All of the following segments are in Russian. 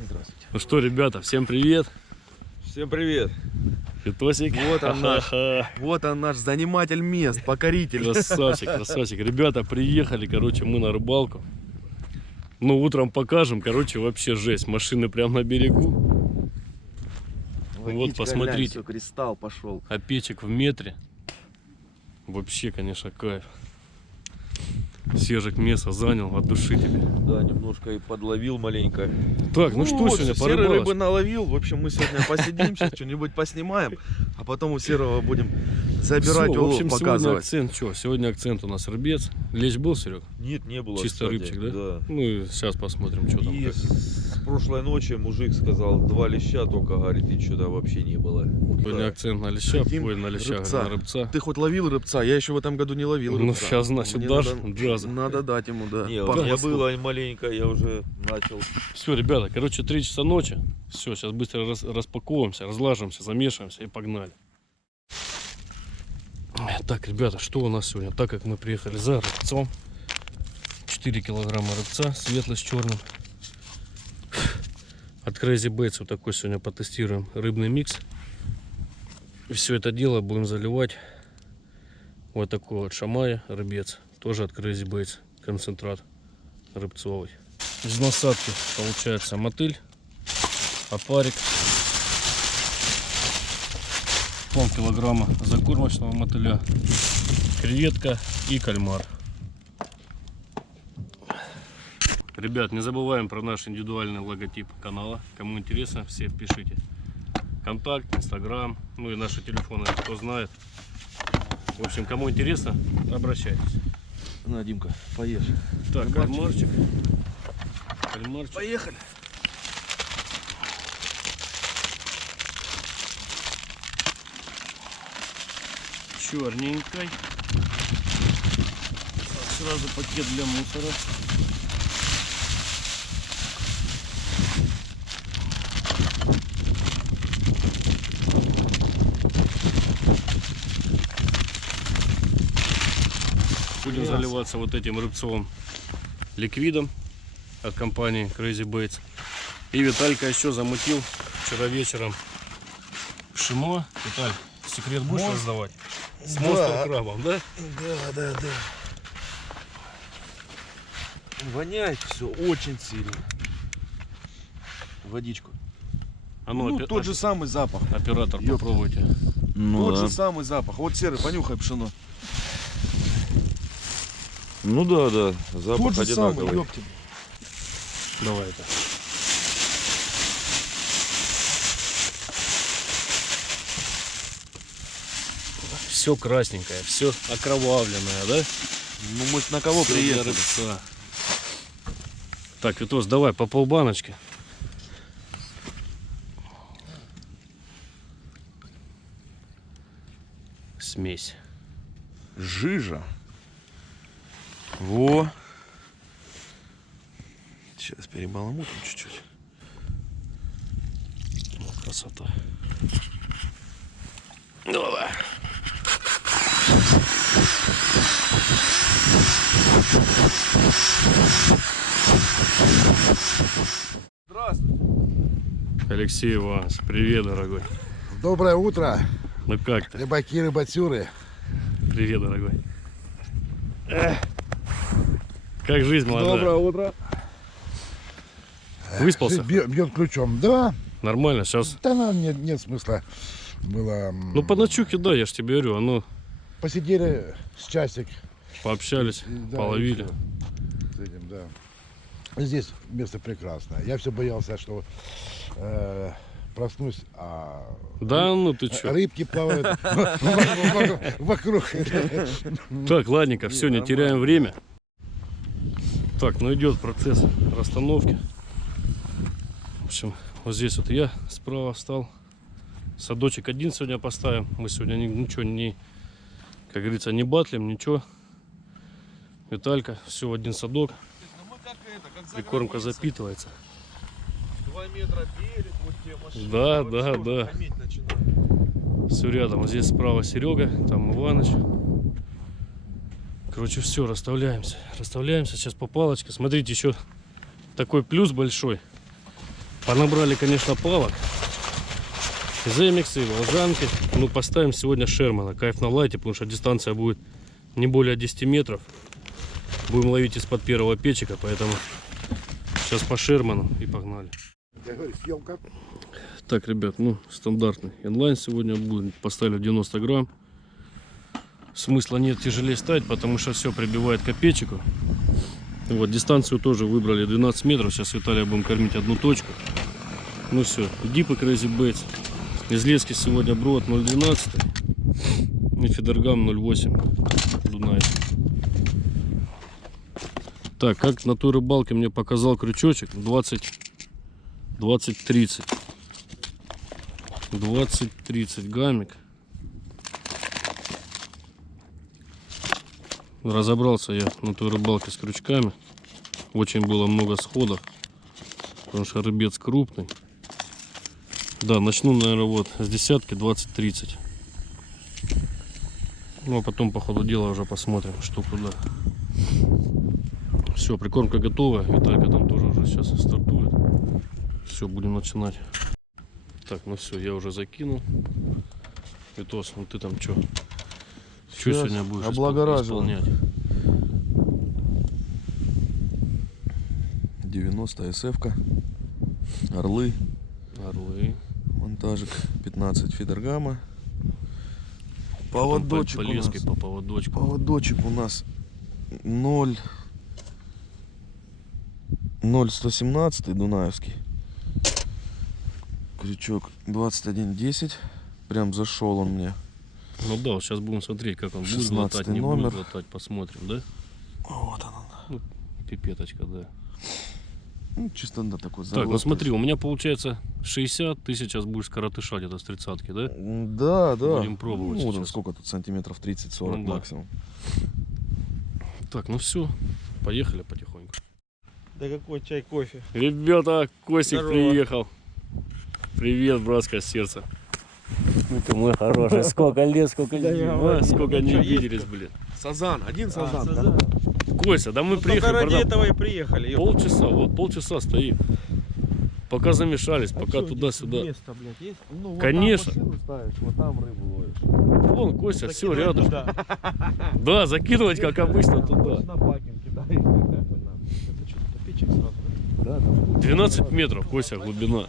Здравствуйте. Ну что, ребята, всем привет. Всем привет. Фитосик. Вот он наш заниматель мест, покоритель. Красавчик, красавчик. Ребята, приехали, короче, мы на рыбалку. Ну, утром покажем, короче, вообще жесть. Машины прямо на берегу. Вот, посмотрите. Все, кристалл пошел. Опечек в метре. Вообще, конечно, кайф. Сержик место занял, от души тебе. Да, немножко и подловил маленько. Так, ну что сегодня по Серый рыбалке? рыбы наловил. В общем, мы сегодня посидим, сейчас что-нибудь поснимаем, а потом у Серого будем забирать Всё, в общем, улов, сегодня показывать. акцент, что? Сегодня акцент у нас рыбец. Лещ был, Серег? Нет, не было. Чисто кстати. рыбчик, да? Да. Ну и сейчас посмотрим, что там. И Как. с прошлой ночи мужик сказал, 2 леща только, говорит, и что-то вообще не было. Сегодня акцент на леща, Хотим ой, на леща, рыбца. на рыбца. Ты хоть ловил рыбца? Я еще в этом году не ловил Ну, рыбца. сейчас, значит, Мне дашь надо- джаза. Надо дать ему, да. Не, у Пару меня слов. было маленько, я уже начал. Все, ребята, короче, 3 часа ночи. Все, сейчас быстро распаковываемся, разлаживаемся, замешиваемся и погнали. Так, ребята, что у нас сегодня? Так как мы приехали за рыбцом, 4 килограмма рыбца, светлый с черным. От Crazy Baits вот такой сегодня потестируем рыбный микс. И все это дело будем заливать вот такой вот шамай, рыбец, тоже от Crazy Baits, концентрат рыбцовый. Из насадки получается мотыль, опарик, полкилограмма закормочного мотыля, креветка и кальмар. Ребят, не забываем про наш индивидуальный логотип канала. Кому интересно, все пишите. Контакт, инстаграм, ну и наши телефоны, кто знает. В общем, кому интересно, обращайтесь. На, Димка, поешь. Так, кальмарчик. Кальмарчик. Поехали. Черненькой. Так, сразу пакет для мусора. Будем заливаться вот этим рыбцовым ликвидом от компании Crazy Baits. И Виталька еще замутил вчера вечером пшено. Виталь, секрет будешь раздавать? С монстр крабом, да? Да. Воняет все очень сильно. Водичку. А ну, Тот же самый запах. оператор, Ёп. попробуйте. Ну Тот же самый запах. Вот, Серый, понюхай пшено. Ну да, запах Тот же самый, одинаковый. ёптель. Давай это. Все красненькое, все окровавленное, да? Ну мы на кого Всё для приехали? рыбца. Так, Витос, давай по полбаночки. Смесь. Жижа. Во. Сейчас перебаламутим чуть-чуть. Вот красота. Давай. Здравствуйте. Алексей Иванович, привет, дорогой. Доброе утро, Ну как ты? рыбаки, рыбатюры. Привет, дорогой. Как жизнь, молодая? Доброе утро. Выспался? Бьет ключом. Да, Нормально, сейчас. да, ну, нет смысла было. Ну, по ночуке, да, я ж тебе говорю, а ну, Посидели с часик. пообщались, Да, половили. и всё. С этим, да. Здесь место прекрасное. Я все боялся, что проснусь, а Да, ну ты чё. рыбки плавают вокруг. Так, ладненько, все, не теряем время. Так, ну идет процесс расстановки. В общем, вот здесь вот я справа встал. Садочек один сегодня поставим. Мы сегодня ничего не, как говорится, не батлим, ничего. Виталька, все в один садок. Прикормка запитывается. 2 метра берег, вот те машины. Да, Вообще да, уже да. хометь начинает. Все рядом. Вот здесь справа Серега, там Иваныч. Короче, все, расставляемся. Расставляемся сейчас по палочке. Смотрите, еще такой плюс большой. Понабрали, конечно, палок. Земиксы, волжанки. Ну, поставим сегодня Шермана. Кайф на лайте, потому что дистанция будет не более 10 метров. Будем ловить из-под первого печика, поэтому сейчас по Шерману и погнали. Я говорю, съемка. Так, ребят, ну, стандартный инлайн сегодня будет. Поставили 90 грамм. Смысла нет тяжелее ставить, потому что все прибивает к печику. Вот, дистанцию тоже выбрали 12 метров. Сейчас с Виталием будем кормить одну точку. Ну все, дипы Crazy Baits. Из лески сегодня брод 0,12 и фидергам 0,8 Дунай. Так, как на той рыбалке мне показал крючочек 20-30 гамик. Разобрался я на той рыбалке с крючками. Очень было много сходов, потому что рыбец крупный. Да, начну, наверное, вот с десятки 20-30. Ну а потом по ходу дела уже посмотрим, что куда. Все, прикормка готова. Виталька там тоже уже сейчас стартует. Все, будем начинать. Так, ну все, я уже закинул. Витос, ну ты там что? Что сегодня будешь исполнять? 90 SF-ка. Орлы. Монтажик 15 фидергама. Поводочек у нас. По поводочку. Поводочек у нас 0,117 дунаевский. Крючок 21,10. Прям зашел он мне. Ну да, вот сейчас будем смотреть, как он будет 16 глотать, не номер. будет глотать, посмотрим, да? Вот он. Ну, пипеточка, да. Ну, чисто да, такой Так, ну заглот. смотри, у меня получается 60, ты сейчас будешь коротыша где-то с 30-ки, да? Да, да. Будем пробовать Ну, вот он сейчас. сколько тут сантиметров 30-40 Ну да. максимум. Так, ну все, поехали потихоньку. Да какой чай, кофе? Ребята, Костик Здорово. приехал. Привет, братское сердце. Ну ты мой хороший, сколько лет, сколько не виделись, блин. Сазан, один сазан. Сазан. Костя, да мы Ну, приехали, только ради братан, этого и приехали. ёп. полчаса стоим. Пока замешались, А пока чё, туда-сюда. Место, блядь, есть? Ну, вот Конечно. там машину ставишь, вот там рыбу ловишь. Вон, Костя, все Закидывай рядом. туда. Да, закидывать, как обычно, туда. На бакин кидай. Это что, топичек сразу, да? 12 метров, Костя, глубина.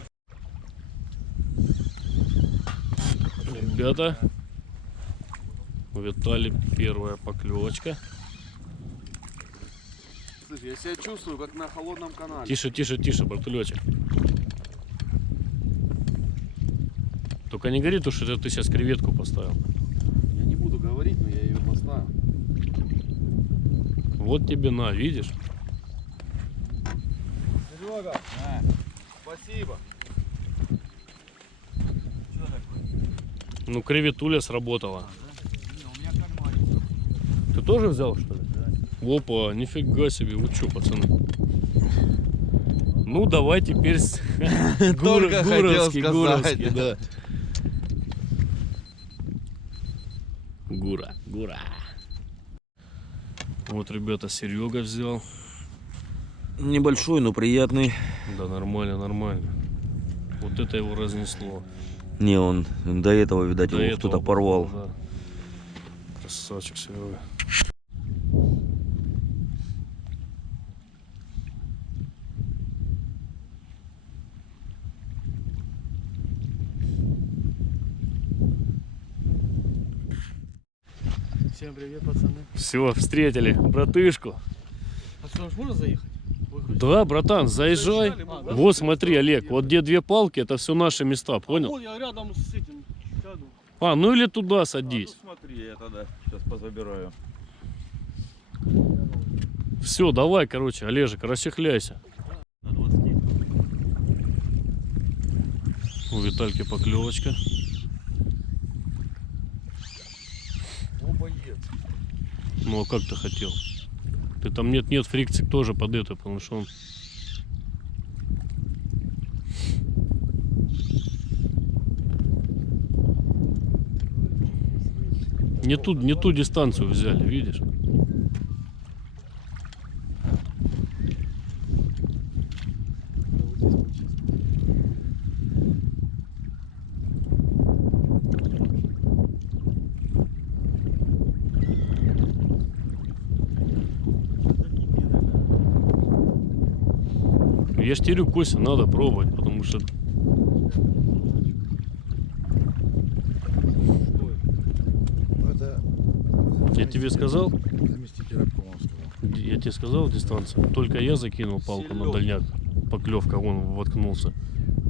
Ребята, у Витали первая поклевочка. Слушай, я себя чувствую, как на холодном канале. Тише, тише, тише, братулечек. Только не говори то, что это ты сейчас креветку поставил. Я не буду говорить, но я ее поставил. Вот тебе на, видишь? Серега, спасибо. Что такое? Ну, креветуля сработала. У меня карманец. Ты тоже взял, что ли? Опа, нифига себе, вы что, пацаны? Ну, давай теперь Только хотел гуровский, сказать. да. Гура. Вот, ребята, Серега взял. Небольшой, но приятный. Да, нормально. Вот это его разнесло. Не, он до этого, видать, До его этого кто-то было, порвал. да. Красавчик Серега. Всем привет, пацаны. Все, встретили братышку. А что, уж можно заехать? Выгрузить? Да, братан, заезжай. Заезжали мы, да? Вот смотри, Олег, вот где две палки, это все наши места, понял? Вот я рядом с этим сяду. А, ну или туда садись. Смотри, я тогда сейчас позабираю. Все, давай, короче, Олежек, расчехляйся. На 20. У Витальки поклевочка. О, боец. Ну а как ты хотел? Ты там нет фрикцик тоже под это, потому что он... Не ту дистанцию взяли, видишь? Я ж тебе говорю, Костя, надо пробовать, потому что Ну, это я тебе сказал, заместитель рабкома сказал. я тебе сказал дистанцию. Только я закинул палку на дальняк, поклевка, он воткнулся.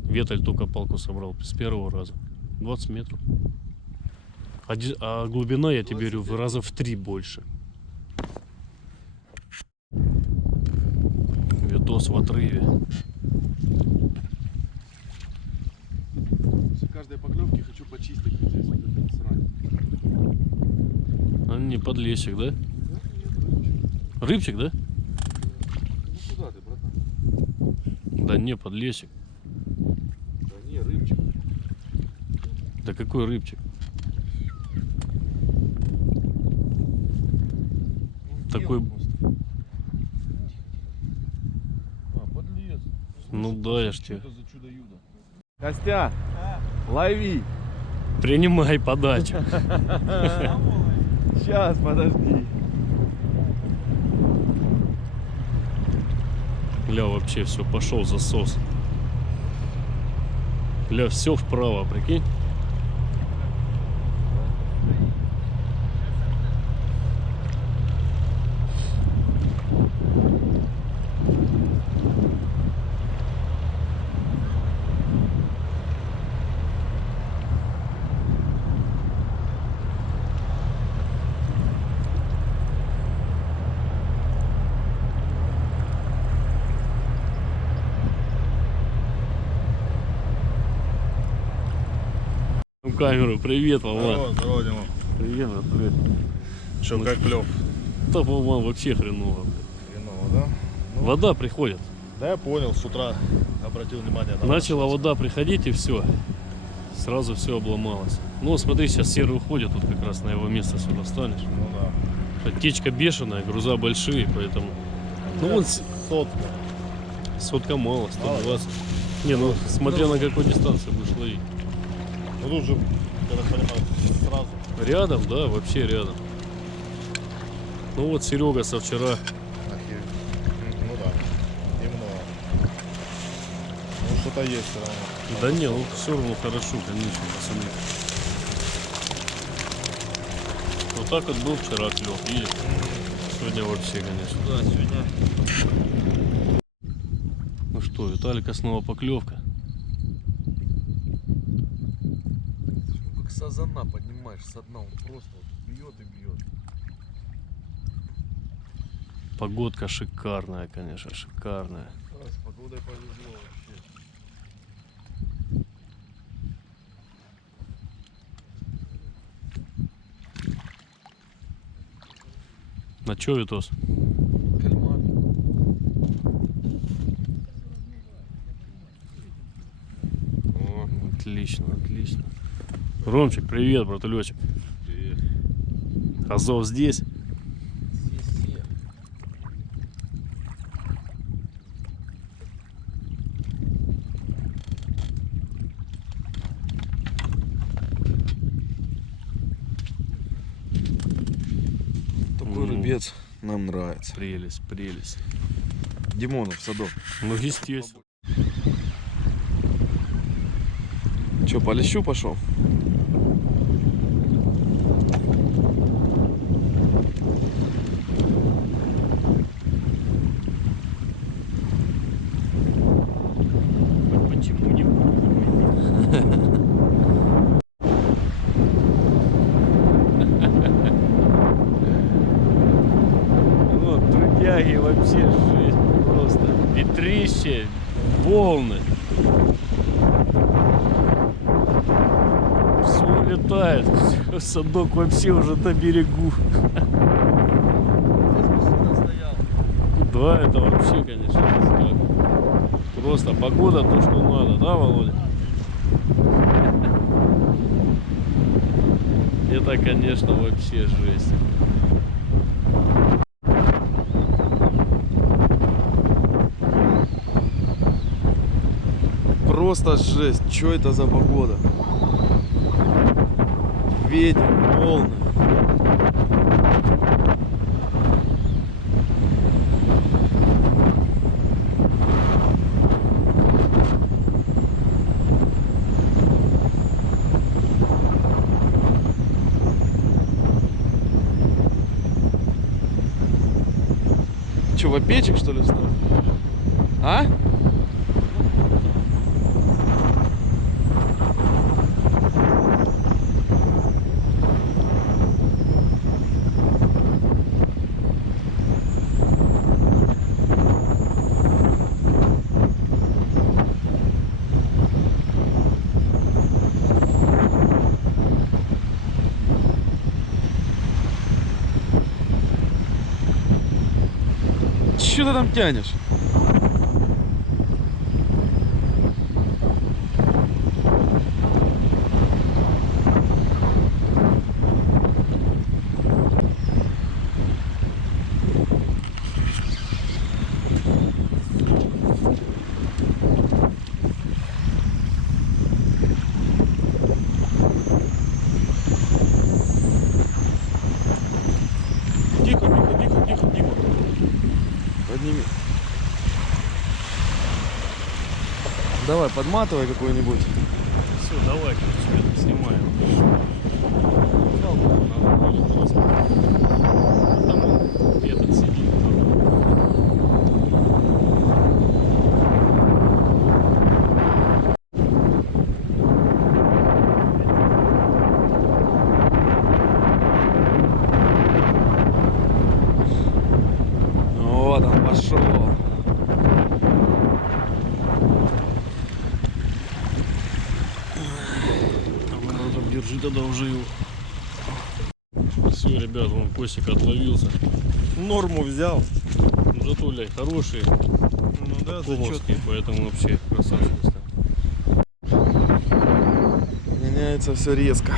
Веталь только палку собрал с первого раза. 20 метров. А глубина, я тебе говорю, в раза в 3 больше. Видос в отрыве. После каждой поклевки хочу почистить вот здесь вот этот срань. А не подлесик, да? Да, нет, рыбчик. Рыбчик, да? Ну куда ты, братан? Да не, подлесик. Да не, рыбчик. Да какой рыбчик? Такой, Подлез. ну да, я ж тебе. Это за чудо-юдо. Костя, лови. Принимай подачу. Сейчас, подожди. Ля, вообще все, пошел засос. Ля, все вправо, прикинь. Камеру, привет, Вован. Здорово, Дима. Привет, привет. Что, как клев? Да, Вован, вообще хреново. Хреново, да? Вода приходит. Да, я понял, с утра обратил внимание на Начала вода приходить и все. Сразу все обломалось. Ну, смотри, сейчас серый уходит, тут как раз на его место сюда встанешь. Ну да. Течка бешеная, груза большие, поэтому... Ну, вон Сотка. сотка мало, 120. Не, ну, смотря на какой дистанции будешь ловить. Ну тут же, я так понимаю, сразу. Рядом, да, вообще рядом. Ну вот Серега со вчера. Ну да, немного. Ну что-то есть все равно. Да не, ну все равно хорошо, конечно, пацаны. Вот так вот был вчера клев, видишь? Сегодня вообще, конечно. Да, сегодня. Ну что, Виталика снова поклевка. Как сазана поднимаешь со дна, он просто вот бьет и бьет. Погодка шикарная, конечно, шикарная. С погодой повезло вообще. На чё, Витос? Кальмар. О, отлично, отлично. Ромчик, привет, братулечек. Привет. Азов здесь? Здесь все. Такой Ну. рыбец нам нравится. Прелесть, прелесть. Димонов садок. Ну, естественно. Че, по лещу пошел? Почему не Вот, трудяги вообще жесть просто. Ветрище, волны. Все улетает. Садок вообще уже на берегу. Да, это вообще, конечно, как. Просто погода то, что надо, да, Володя? Это, конечно, вообще жесть. Просто жесть. Что это за погода? Ветер, волны. Че, в опечек, что ли, встал? А? Что ты там тянешь? Тихо, тихо, тихо, тихо, Дима. Подними. Давай, подматывай какой-нибудь. Все, давай, короче, снимаем. Там он этот сидит. Вот он пошел. Держи тогда уже его. Все, ребят, вон Косик отловился. Норму взял. Зато, блядь, хорошие. Ну да, Комовские, поэтому вообще красавчик стал. Меняется все резко.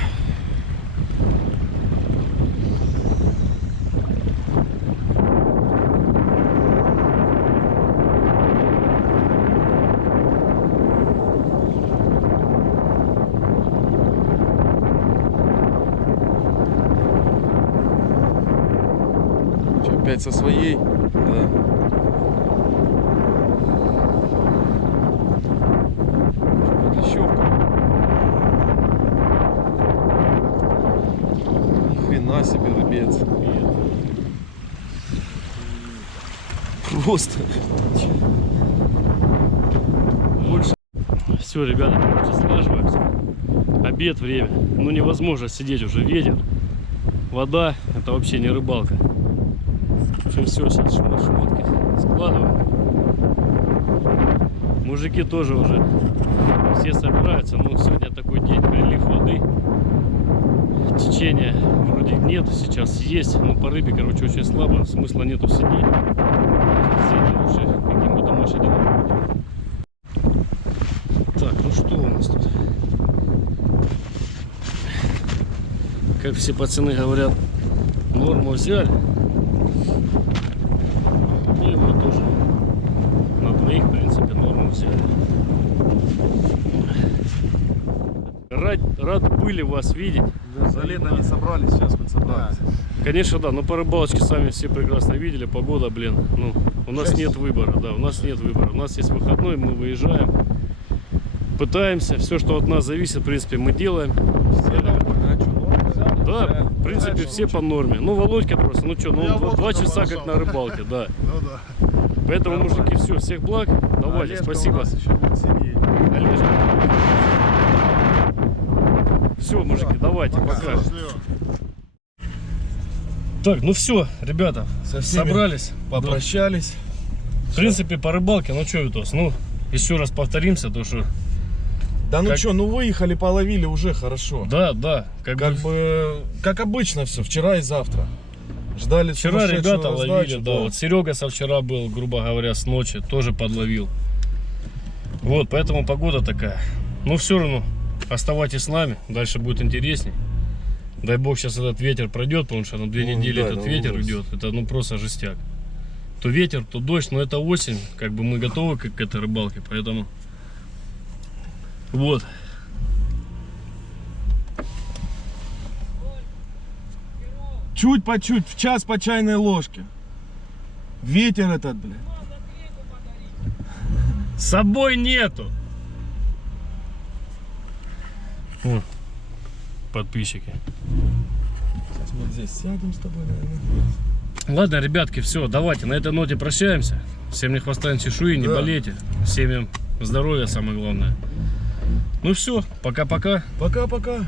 Че, опять со своей? Да. Подлещевка. Ни хрена себе, рыбец. Просто. Больше. Все, ребята, короче, слаживаемся. Обед, время. Ну невозможно сидеть, уже ветер. Вода, это вообще не рыбалка. В общем, все, сейчас шмотки складываем. Мужики тоже уже все собираются. Ну, сегодня такой день, прилив воды. Течения вроде нет, сейчас есть. Но по рыбе, короче, очень слабо. Смысла нету сидеть. Сидеть лучше каким-то домашним делом. Так, ну что у нас тут? Как все пацаны говорят, норму взяли. И мы тоже на двоих, в принципе, норму взяли. Рад были вас видеть. Да, за лето не собрались, сейчас хоть собрались. Конечно, да, но по рыбалочке сами все прекрасно видели. Погода, блин, ну, у нас нет выбора, да, у нас нет выбора. У нас есть выходной, мы выезжаем, пытаемся, все, что от нас зависит, в принципе, мы делаем. Все довольны, а что, норму взяли? Да, в принципе, все по норме. Ну, Володька просто, ну что, ну 2 часа как на рыбалке, да. Ну да. Поэтому, мужики, все, всех благ. Давайте, Олежка спасибо. у нас еще будет сидеть. Олежка. Все, мужики, давайте, пока. Так, ну все, ребята, Со всеми собрались. Попрощались. В принципе, по рыбалке, ну что, Витос, ну, еще раз повторимся, то что... Да ну Как- что, ну выехали, половили уже хорошо. Да, да, Как обычно все, вчера и завтра. Ждали Вчера сумасшедшую ребята раздачу, ловили, да, вот Серега со вчера был, грубо говоря, с ночи, тоже подловил. Вот, поэтому погода такая. Но все равно, оставайтесь с нами, дальше будет интересней. Дай бог сейчас этот ветер пройдет, потому что на 2 Ну, недели да, этот да, ветер ужас. идет. Это ну просто жестяк. То ветер, то дождь, но это осень. Как бы мы готовы к этой рыбалке, поэтому вот. Чуть по чуть, в час по чайной ложке. Ветер этот, блядь. С собой нету. О, подписчики. Сейчас мы здесь сядем с тобой, наверное. Ладно, ребятки, все, давайте на этой ноте прощаемся. Всем не хвостаем чешуи, не Да. болейте. Всем им здоровья, самое главное. Ну все, пока-пока. Пока-пока.